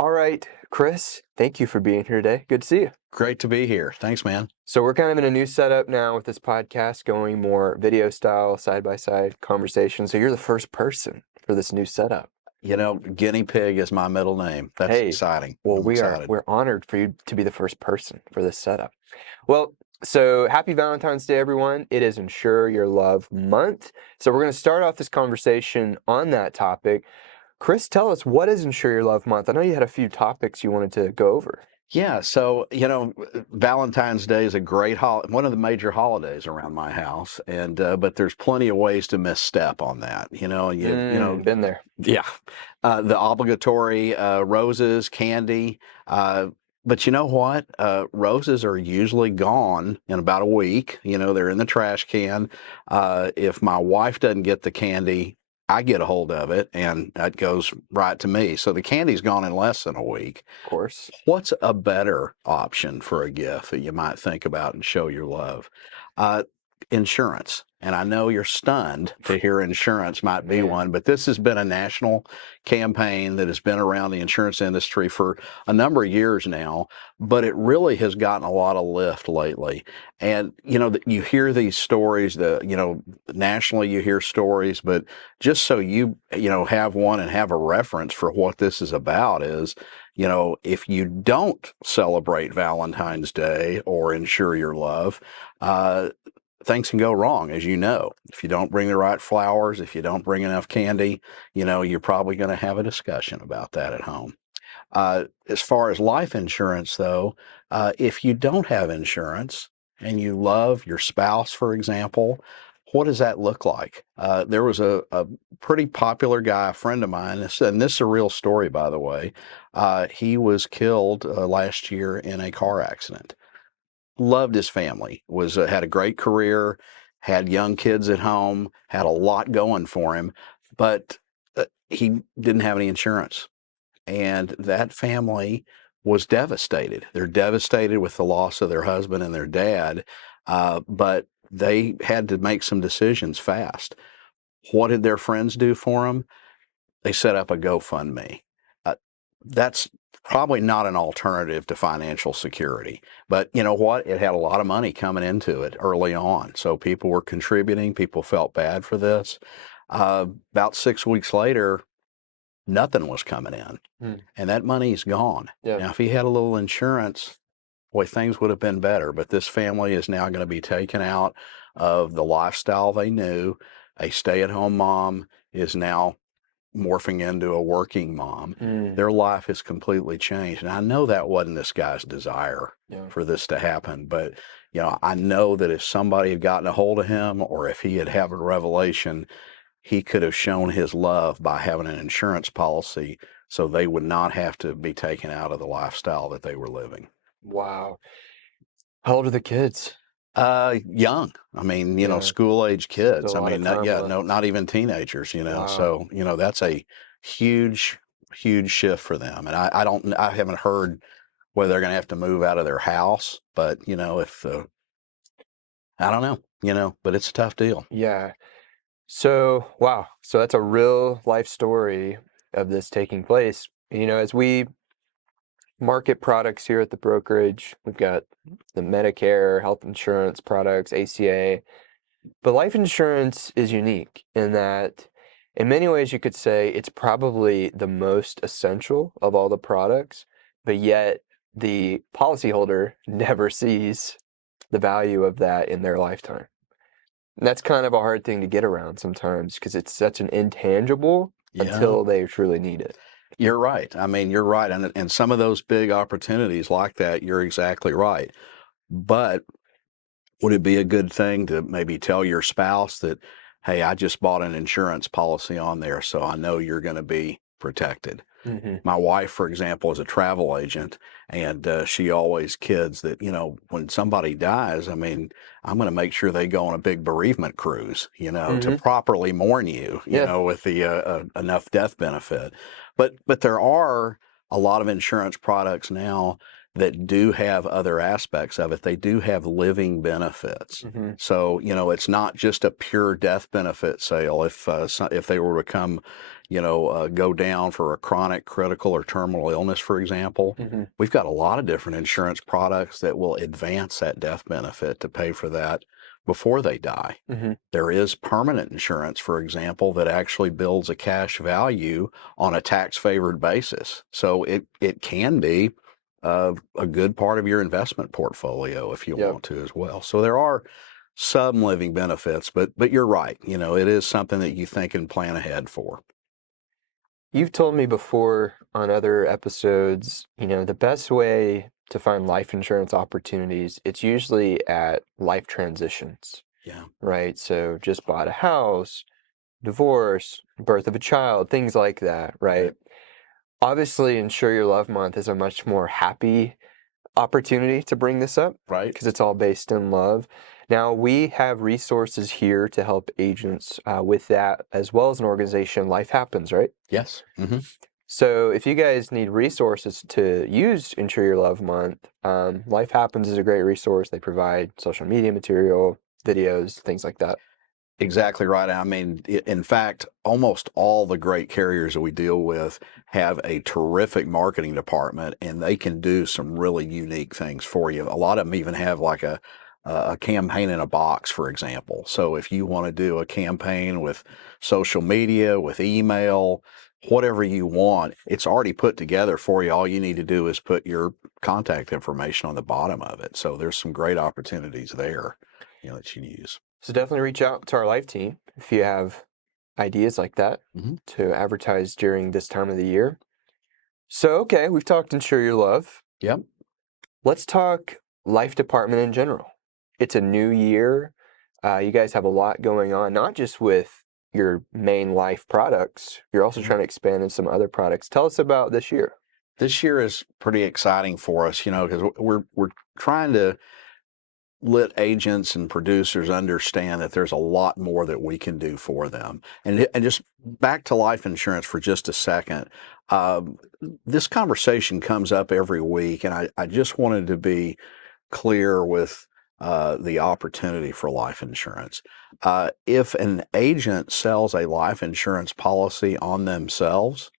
All right, Chris, thank you for being here today. Good to see you. Great to be here. Thanks, man. So we're kind of in a new setup now with this podcast, going more video style, side-by-side conversation. So you're the first person for this new setup. You know, guinea pig is my middle name. That's Hey, exciting. well, I'm excited. we're honored for you to be the first person for this setup. Well, so happy Valentine's Day, everyone. It is Insure Your Love month. So we're going to start off this conversation on that topic. Chris, tell us, what is Insure Your Love month? I know you had a few topics you wanted to go over. Yeah, so Valentine's Day is a great one of the major holidays around my house, and but there's plenty of ways to misstep on that. Been there. Yeah, the obligatory roses, candy. But you know what? Roses are usually gone in about a week. They're in the trash can. If my wife doesn't get the candy, I get a hold of it, and that goes right to me. So the candy's gone in less than a week. Of course. What's a better option for a gift that you might think about and show your love? Insurance. And I know you're stunned to hear insurance might be one, but this has been a national campaign that has been around the insurance industry for a number of years now, but it really has gotten a lot of lift lately. And, you hear these stories, nationally you hear stories, but just so you have one and have a reference for what this is about is, if you don't celebrate Valentine's Day or Insure Your Love, things can go wrong, as you know. If you don't bring the right flowers, if you don't bring enough candy, you're probably going to have a discussion about that at home. As far as life insurance, though, if you don't have insurance and you love your spouse, for example, what does that look like? There was a pretty popular guy, a friend of mine, and this is a real story, by the way. He was killed last year in a car accident. Loved his family, had a great career, had young kids at home, had a lot going for him, but he didn't have any insurance. And that family was devastated. They're devastated with the loss of their husband and their dad, but they had to make some decisions fast. What did their friends do for them? They set up a GoFundMe. That's probably not an alternative to financial security. But you know what? It had a lot of money coming into it early on. So people were contributing. People felt bad for this. About 6 weeks later, nothing was coming in. And that money's gone. Yeah. Now, if he had a little insurance, boy, things would have been better. But this family is now going to be taken out of the lifestyle they knew. A stay-at-home mom is now morphing into a working mom. Their life has completely changed. And I know that wasn't this guy's desire for this to happen, but I know that if somebody had gotten a hold of him, or if he had had a revelation, he could have shown his love by having an insurance policy so they would not have to be taken out of the lifestyle that they were living. Wow. How old are the kids? Young. I mean, school-age kids. So I mean, not even teenagers, Wow. So, that's a huge, huge shift for them. And I haven't heard whether they're going to have to move out of their house, but, I don't know, but it's a tough deal. Yeah. So, wow. So that's a real life story of this taking place. As we market products here at the brokerage, we've got the Medicare, health insurance products, ACA, but life insurance is unique in that in many ways you could say it's probably the most essential of all the products, but yet the policyholder never sees the value of that in their lifetime. And that's kind of a hard thing to get around sometimes because it's such an intangible until they truly need it. You're right. I mean, you're right. And some of those big opportunities like that, you're exactly right. But would it be a good thing to maybe tell your spouse that, hey, I just bought an insurance policy on there, so I know you're going to be protected? My wife, for example, is a travel agent, and she always kids that, when somebody dies, I mean, I'm going to make sure they go on a big bereavement cruise, to properly mourn you, with the enough death benefit. But there are a lot of insurance products now that do have other aspects of it. They do have living benefits. So, it's not just a pure death benefit sale. If they were to come, go down for a chronic, critical, or terminal illness, for example, Hmm. we've got a lot of different insurance products that will advance that death benefit to pay for that before they die. Hmm. There is permanent insurance, for example, that actually builds a cash value on a tax-favored basis. So it can be a good part of your investment portfolio if you Yep. want to as well. So there are some living benefits, but you're right. It is something that you think and plan ahead for. You've told me before on other episodes, the best way to find life insurance opportunities, it's usually at life transitions, Yeah. right? So just bought a house, divorce, birth of a child, things like that, right? Obviously, Insure Your Love Month is a much more happy opportunity to bring this up Right. because it's all based in love. Now, we have resources here to help agents with that, as well as an organization, Life Happens, right? Yes. Mm-hmm. So if you guys need resources to use Insure Your Love Month, Life Happens is a great resource. They provide social media material, videos, things like that. Exactly right. I mean, in fact, almost all the great carriers that we deal with have a terrific marketing department, and they can do some really unique things for you. A lot of them even have like a campaign in a box, for example. So if you want to do a campaign with social media, with email, whatever you want, it's already put together for you. All you need to do is put your contact information on the bottom of it. So there's some great opportunities there, that you can use. So definitely reach out to our life team if you have ideas like that Mm-hmm. to advertise during this time of the year. So, okay, we've talked Insure Your Love. Yep. Let's talk life department in general. It's a new year. You guys have a lot going on, not just with your main life products. You're also trying to expand in some other products. Tell us about this year. This year is pretty exciting for us, because we're trying to let agents and producers understand that there's a lot more that we can do for them. And just back to life insurance for just a second. This conversation comes up every week, and I just wanted to be clear with the opportunity for life insurance. If an agent sells a life insurance policy on themselves,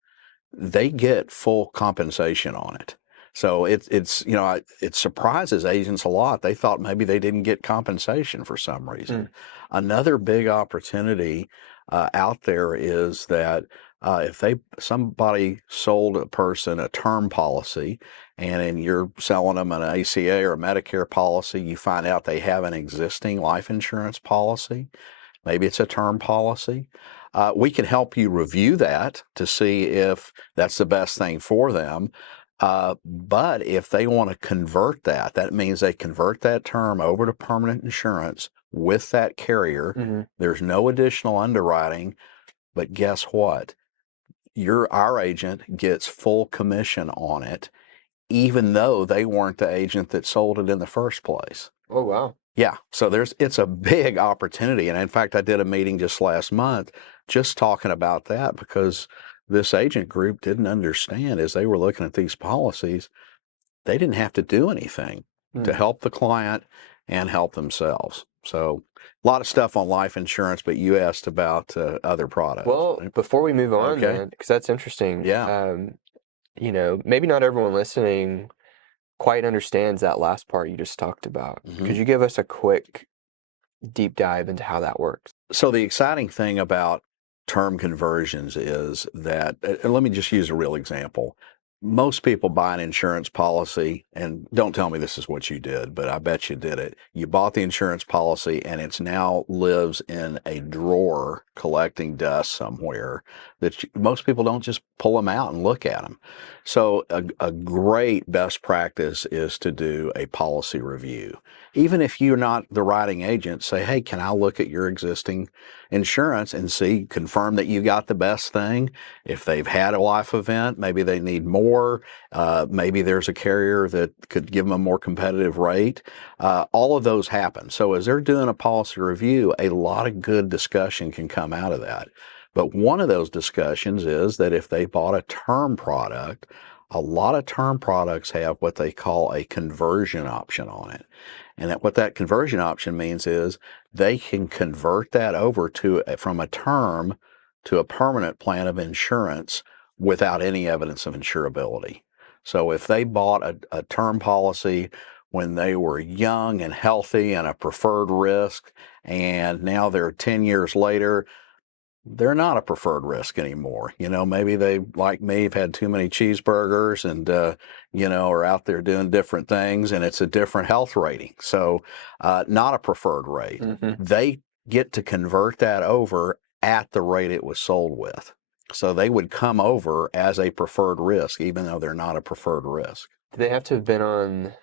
they get full compensation on it. So it surprises agents a lot. They thought maybe they didn't get compensation for some reason. Another big opportunity out there is that if somebody sold a person a term policy, and you're selling them an ACA or a Medicare policy, you find out they have an existing life insurance policy. Maybe it's a term policy. We can help you review that to see if that's the best thing for them. But if they want to convert that, that means they convert that term over to permanent insurance with that carrier. Mm-hmm. There's no additional underwriting, but guess what? Our agent gets full commission on it, even though they weren't the agent that sold it in the first place. Oh, wow. Yeah, so it's a big opportunity. And in fact, I did a meeting just last month just talking about that because this agent group didn't understand as they were looking at these policies, they didn't have to do anything to help the client and help themselves. So a lot of stuff on life insurance, but you asked about other products. Well, before we move on, Okay. then, because that's interesting. Yeah. Maybe not everyone listening quite understands that last part you just talked about. Mhm. Could you give us a quick deep dive into how that works? So the exciting thing about term conversions is that, and let me just use a real example. Most people buy an insurance policy, and don't tell me this is what you did, but I bet you did it. You bought the insurance policy, and it's now lives in a drawer collecting dust somewhere that most people don't just pull them out and look at them. So a great best practice is to do a policy review. Even if you're not the writing agent, say, hey, can I look at your existing insurance and confirm that you got the best thing? If they've had a life event, maybe they need more. Maybe there's a carrier that could give them a more competitive rate. All of those happen. So as they're doing a policy review, a lot of good discussion can come out of that. But one of those discussions is that if they bought a term product, a lot of term products have what they call a conversion option on it. And what that conversion option means is they can convert that over from a term to a permanent plan of insurance without any evidence of insurability. So if they bought a term policy when they were young and healthy and a preferred risk, and now they're 10 years later, they're not a preferred risk anymore. Maybe they, like me, have had too many cheeseburgers and, are out there doing different things, and it's a different health rating. So not a preferred rate. Mm-hmm. They get to convert that over at the rate it was sold with. So they would come over as a preferred risk, even though they're not a preferred risk. Do they have to have been on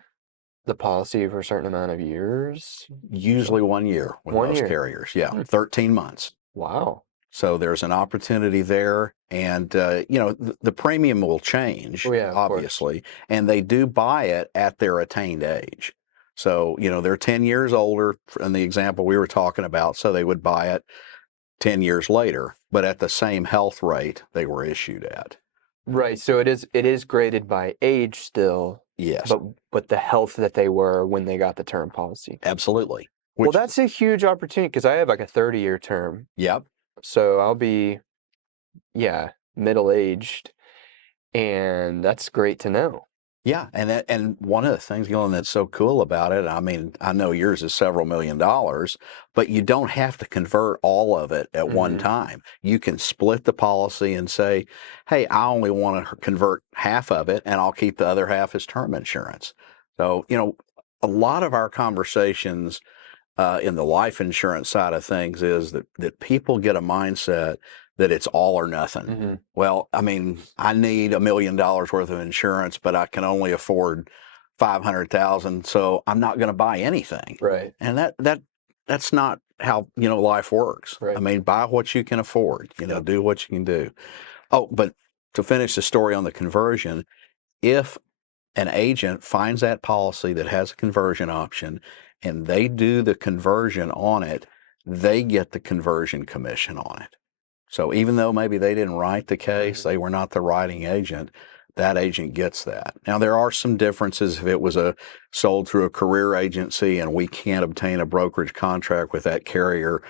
the policy for a certain amount of years? Usually 1 year with 1 most year. carriers. Yeah, 13 months. Wow. So there's an opportunity there, and the premium will change, Oh, yeah, of course. obviously, and they do buy it at their attained age. So they're 10 years older in the example we were talking about, so they would buy it 10 years later, but at the same health rate they were issued at. Right. So it is graded by age still. Yes, But the health that they were when they got the term policy. absolutely. Well, that's a huge opportunity because I have like a 30-year term. Yep. So I'll be, yeah, middle-aged, and that's great to know. Yeah, and one of the things, that's so cool about it, I mean, I know yours is several $1,000,000, but you don't have to convert all of it at one Mm-hmm. time. You can split the policy and say, hey, I only want to convert half of it, and I'll keep the other half as term insurance. So, a lot of our conversations in the life insurance side of things is that people get a mindset that it's all or nothing. Mm-hmm. Well, I mean, I need $1,000,000 worth of insurance, but I can only afford 500,000, so I'm not going to buy anything. Right. And that's not how life works. Right. I mean, buy what you can afford. Yep. Do what you can do. Oh, but to finish the story on the conversion, if an agent finds that policy that has a conversion option and they do the conversion on it, they get the conversion commission on it. So even though maybe they didn't write the case, Mm-hmm. they were not the writing agent, that agent gets that. Now, there are some differences if it was sold through a career agency and we can't obtain a brokerage contract with that carrier,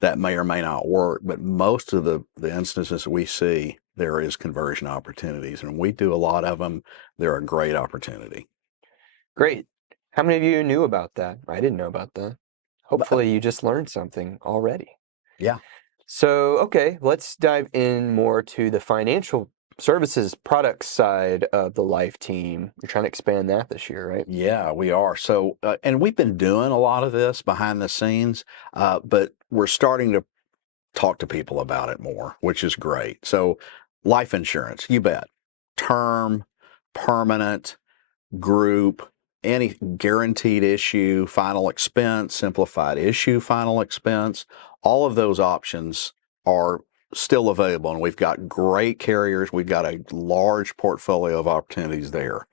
that may or may not work. But most of the instances we see, there is conversion opportunities, and we do a lot of them. They're a great opportunity. Great. How many of you knew about that? I didn't know about that. Hopefully you just learned something already. Yeah. So, okay, let's dive in more to the financial services product side of the life team. You're trying to expand that this year, right? Yeah, we are. So, and we've been doing a lot of this behind the scenes, but we're starting to talk to people about it more, which is great. So, life insurance, you bet. Term, permanent, group, any guaranteed issue, final expense, simplified issue, final expense, all of those options are still available. And we've got great carriers. We've got a large portfolio of opportunities there.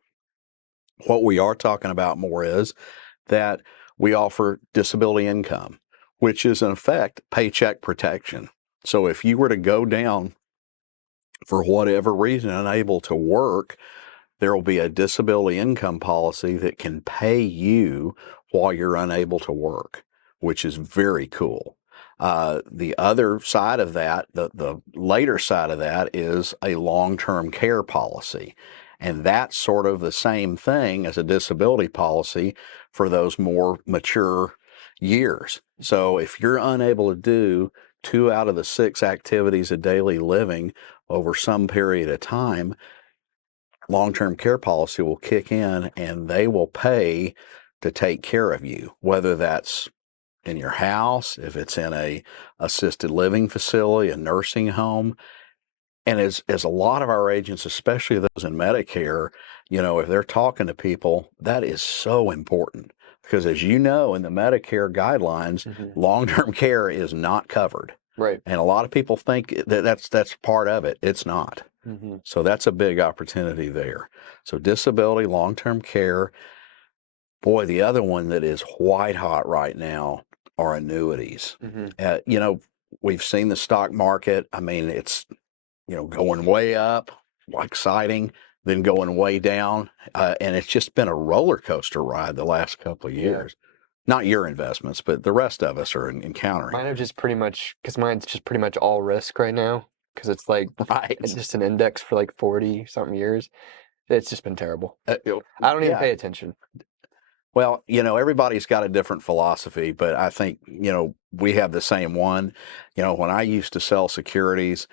What we are talking about more is that we offer disability income, which is in effect paycheck protection. So if you were to go down for whatever reason, unable to work, there will be a disability income policy that can pay you while you're unable to work, which is very cool. The other side of that, the later side of that, is a long-term care policy. And that's sort of the same thing as a disability policy for those more mature years. So if you're unable to do 2 out of the 6 activities of daily living over some period of time, long-term care policy will kick in and they will pay to take care of you, whether that's in your house, if it's in a assisted living facility, a nursing home. And as a lot of our agents, especially those in Medicare, if they're talking to people, that is so important because, as you know, in the Medicare guidelines, Mm-hmm. long-term care is not covered. Right. And a lot of people think that that's part of it. It's not. Mm-hmm. So that's a big opportunity there. So disability, long-term care. Boy, the other one that is white hot right now are annuities. Mm-hmm. We've seen the stock market. I mean, it's, going way up, exciting, then going way down. And it's just been a roller coaster ride the last couple of Yeah. years. Not your investments, but the rest of us are encountering. Mine are just pretty much, because mine's just pretty much all risk right now, because it's like Right. just an index for like 40 something years. It's just been terrible. I don't even Yeah. pay attention. Well, everybody's got a different philosophy, but I think, we have the same one. When I used to sell securities,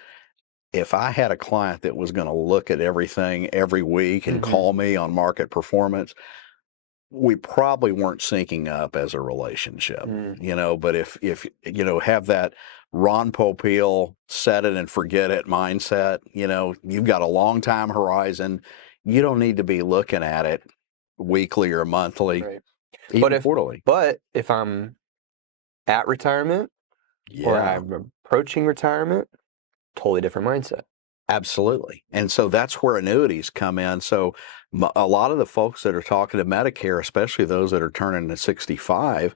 if I had a client that was going to look at everything every week and Hmm. call me on market performance, we probably weren't syncing up as a relationship, Mm, but if have that Ron Popeil set it and forget it mindset, you've got a long time horizon. You don't need to be looking at it weekly or monthly, right. But even if quarterly. but if I'm at retirement or Yeah. I'm approaching retirement, totally different mindset. Absolutely. And so that's where annuities come in. So a lot of the folks that are talking to Medicare, especially those that are turning to 65,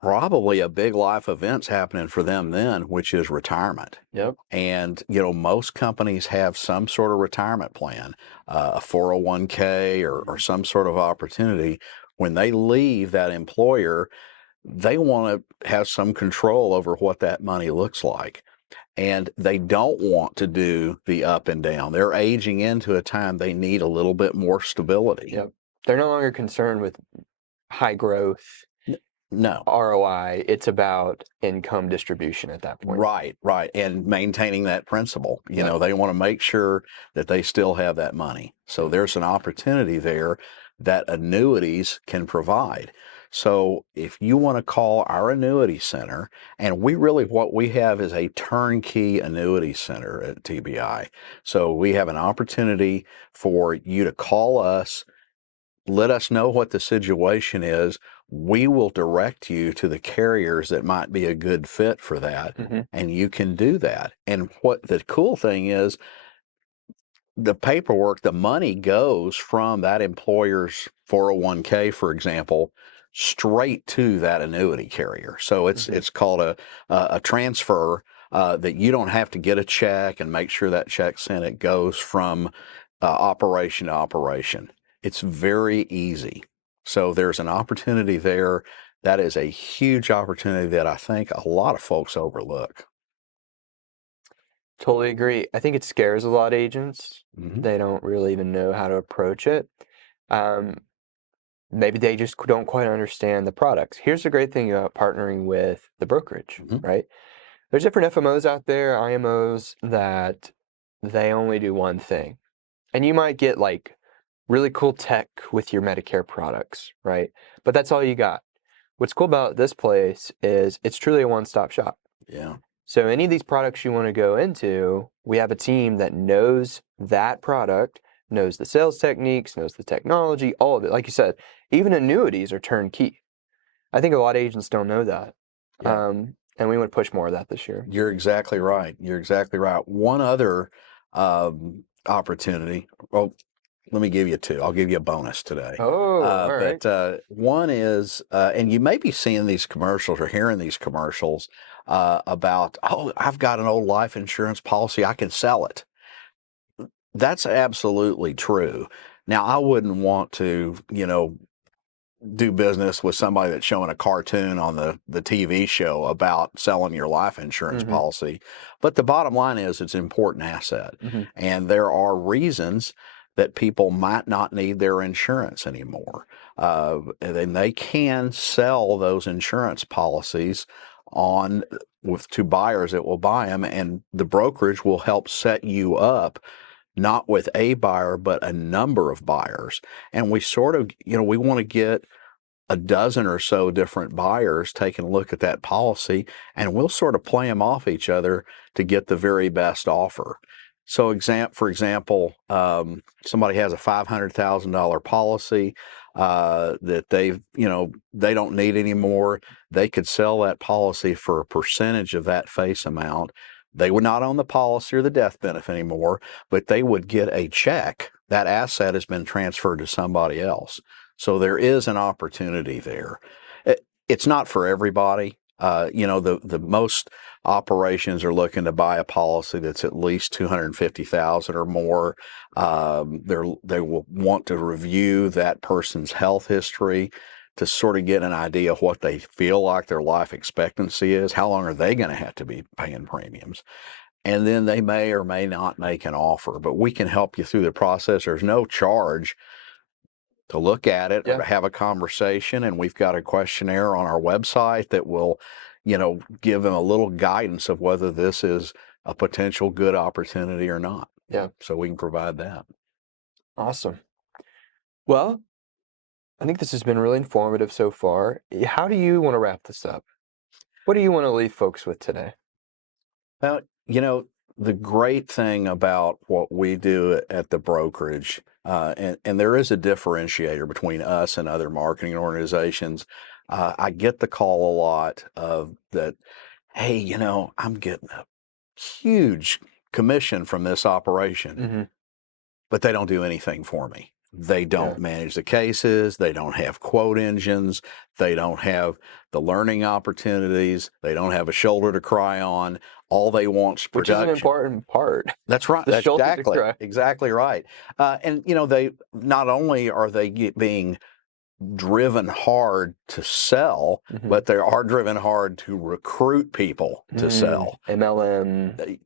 probably a big life event's happening for them then, which is retirement. Yep. And, most companies have some sort of retirement plan, a 401k or Mhm. some sort of opportunity. When they leave that employer, they want to have some control over what that money looks like. And they don't want to do the up and down. They're aging into a time they need a little bit more stability. Yep. They're no longer concerned with high growth No. ROI. It's about income distribution at that point. Right, right. And maintaining that principle. Yep. They want to make sure that they still have that money. So Yep. there's an opportunity there that annuities can provide. So if you want to call our annuity center, and what we have is a turnkey annuity center at TBI. So we have an opportunity for you to call us, let us know what the situation is. We will direct you to the carriers that might be a good fit for that, Hmm. and you can do that. And what the cool thing is, the paperwork, the money goes from that employer's 401k, for example, straight to that annuity carrier. So it's Hmm. it's called a transfer, that you don't have to get a check and make sure that check's sent. It goes from operation to operation. It's very easy. So there's an opportunity there. That is a huge opportunity that I think a lot of folks overlook. Totally agree. I think it scares a lot of agents. Hmm. They don't really even know how to approach it. Um, Maybe they just don't quite understand the products. Here's the great thing about partnering with the brokerage, Hmm. right? There's different FMOs out there, IMOs, that they only do one thing. And you might get like really cool tech with your Medicare products, right? But that's all you got. What's cool about this place is it's truly a one-stop shop. Yeah. So any of these products you want to go into, we have a team that knows that product, knows the sales techniques, knows the technology, all of it. Like you said, even annuities are turnkey. I think a lot of agents don't know that. Yeah. And we want to push more of that this year. You're exactly right. You're exactly right. One other opportunity. Well, let me give you two. I'll give you a bonus today. Oh, all right. But one is, and you may be seeing these commercials or hearing these commercials about, oh, I've got an old life insurance policy. I can sell it. That's absolutely true. Now, I wouldn't want to, do business with somebody that's showing a cartoon on the TV show about selling your life insurance Mm-hmm. policy. But the bottom line is it's an important asset. Mm-hmm. And there are reasons that people might not need their insurance anymore. And they can sell those insurance policies to buyers that will buy them, and the brokerage will help set you up not with a buyer, but a number of buyers. And we sort of, we want to get a dozen or so different buyers taking a look at that policy, and we'll sort of play them off each other to get the very best offer. So, for example, somebody has a $500,000 policy that they don't need anymore. They could sell that policy for a percentage of that face amount. They would not own the policy or the death benefit anymore, but they would get a check. That asset has been transferred to somebody else. So there is an opportunity there. It's not for everybody. The most operations are looking to buy a policy that's at least 250,000 or more. They will want to review that person's health history. to sort of get an idea of what they feel like their life expectancy is. How long are they going to have to be paying premiums? And then they may or may not make an offer, but we can help you through the process. There's no charge to look at it or Yeah. to have a conversation. And we've got a questionnaire on our website that will, give them a little guidance of whether this is a potential good opportunity or not. Yeah. So we can provide that. Awesome. Well, I think this has been really informative so far. How do you want to wrap this up? What do you want to leave folks with today? Well, the great thing about what we do at the brokerage, and there is a differentiator between us and other marketing organizations. I get the call a lot of that, hey, I'm getting a huge commission from this operation, Mm-hmm. but they don't do anything for me. They don't Yeah. manage the cases. They don't have quote engines. They don't have the learning opportunities. They don't have a shoulder to cry on. All they want is Which is an production. important part. That's right. The That's shoulder to cry. exactly right. And they not only are they being driven hard to sell, Mm-hmm. but they are driven hard to recruit people to sell. MLM.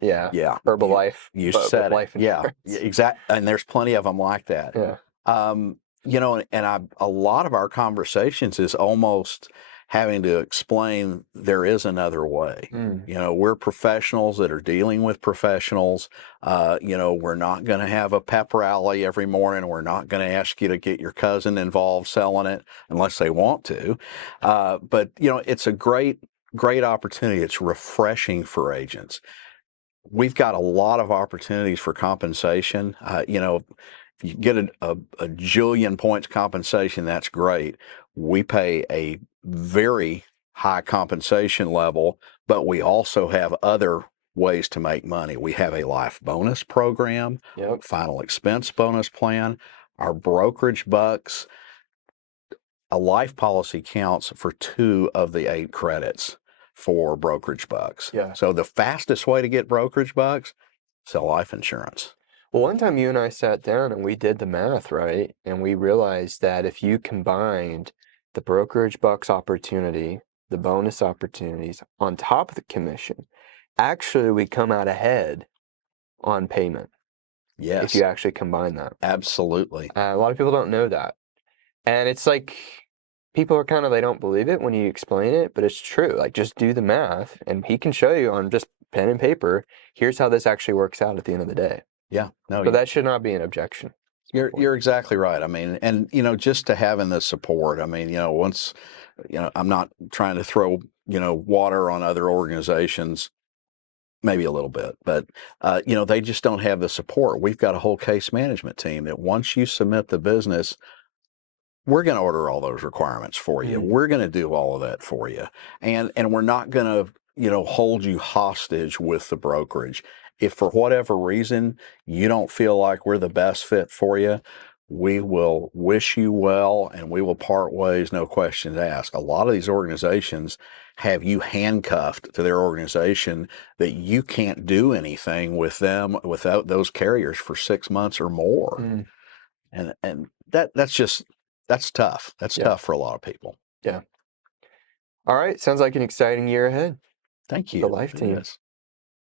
Yeah. Yeah. Herbalife. You But said with life it. Yeah, insurance. exactly. And there's plenty of them like that. Yeah. A lot of our conversations is almost having to explain there is another way. Mm. We're professionals that are dealing with professionals. We're not going to have a pep rally every morning. We're not going to ask you to get your cousin involved selling it unless they want to. But it's a great opportunity. It's refreshing for agents. We've got a lot of opportunities for compensation. If you get a jillion points compensation, that's great. We pay a very high compensation level, but we also have other ways to make money. We have a life bonus program, Yep. final expense bonus plan, our brokerage bucks. A life policy counts for 2 of the 8 credits for brokerage bucks. Yeah. So the fastest way to get brokerage bucks, sell life insurance. Well, one time you and I sat down and we did the math, right? And we realized that if you combined the brokerage bucks opportunity, the bonus opportunities on top of the commission, actually we come out ahead on payment if Yes, you actually combine that. absolutely. A lot of people don't know that. And it's like people are they don't believe it when you explain it, but it's true. Like just do the math and he can show you on just pen and paper, here's how this actually works out at the end of the day. Yeah, no, So that should not be an objection. you're exactly right. I mean, and just to having the support. I mean, once, I'm not trying to throw water on other organizations, maybe a little bit, but they just don't have the support. We've got a whole case management team that once you submit the business, we're going to order all those requirements for you. We're going to do all of that for you, and we're not going to hold you hostage with the brokerage. If for whatever reason you don't feel like we're the best fit for you, we will wish you well and we will part ways, no questions asked. A lot of these organizations have you handcuffed to their organization that you can't do anything with them without those carriers for 6 months or more. And that's tough. That's Yeah. tough for a lot of people. Yeah. All right. Sounds like an exciting year ahead. Thank The you. life It team. is.